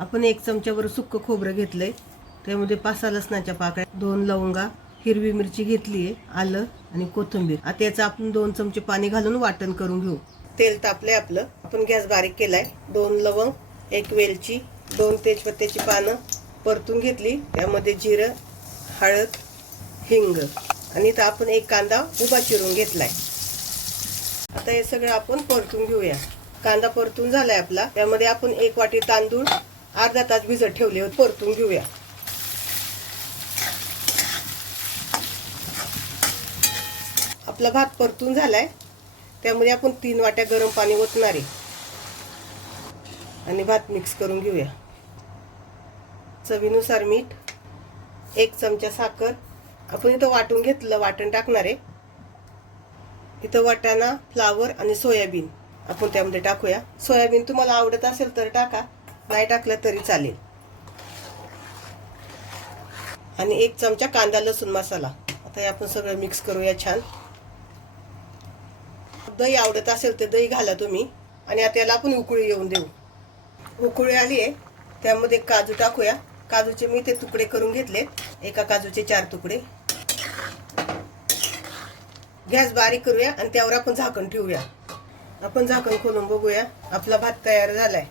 आपण 1 चमच्यावर सुक्क खोबरं घेतलंय, त्यामध्ये 5-6 लसणाच्या पाकळ्या, 2 लवंगा, हिरवी मिरची घेतलीये, आलं आणि कोथिंबीर. आता याचं आपण 2 चमचे पाणी घालून वाटण करून घेऊ. तेल तापलंय आपलं, आपण गॅस बारीक केलाय. 2 लवंग, 1 वेलची, 2 तेजपत्त्याची पानं परतून घेतली. त्यामध्ये जिरं, हळद, हिंग आणि इथं आपण 1 कांदा उभा चिरून घेतलाय. आता हे सगळं आपण परतून घेऊया. कांदा परतून झालाय आपला. त्यामध्ये आपण 1 वाटी तांदूळ अर्धा तास भिजत ठेवले होते, परतून घेऊया. आपला भात परतून झालाय. त्यामध्ये आपण 3 वाट्या गरम पाणी ओतणार आहे आणि भात मिक्स करून घेऊया. चवीनुसार मीठ, 1 चमचा साखर. आपण इथं वाटून घेतलं वाटण टाकणार आहे. इथं वाटाणा, फ्लावर आणि सोयाबीन आपण त्यामध्ये टाकूया. सोयाबीन तुम्हाला आवडत असेल तर टाका, नाही टाकलं तरी चालेल. आणि 1 चमचा कांदा लसूण मसाला. आता हे आपण सगळं मिक्स करूया छान. दही आवडत असेल तर दही घाला तुम्ही. आणि आता याला आपण उकळी येऊन देऊ. उकळी आली आहे, त्यामध्ये काजू टाकूया. काजूचे मी ते तुकडे करून घेतले, एका काजूचे 4 तुकडे. गॅस बारीक करूया आणि त्यावर आपण झाकण ठेवूया. आपण झाकण खोलून बघूया. आपला भात तयार झालाय.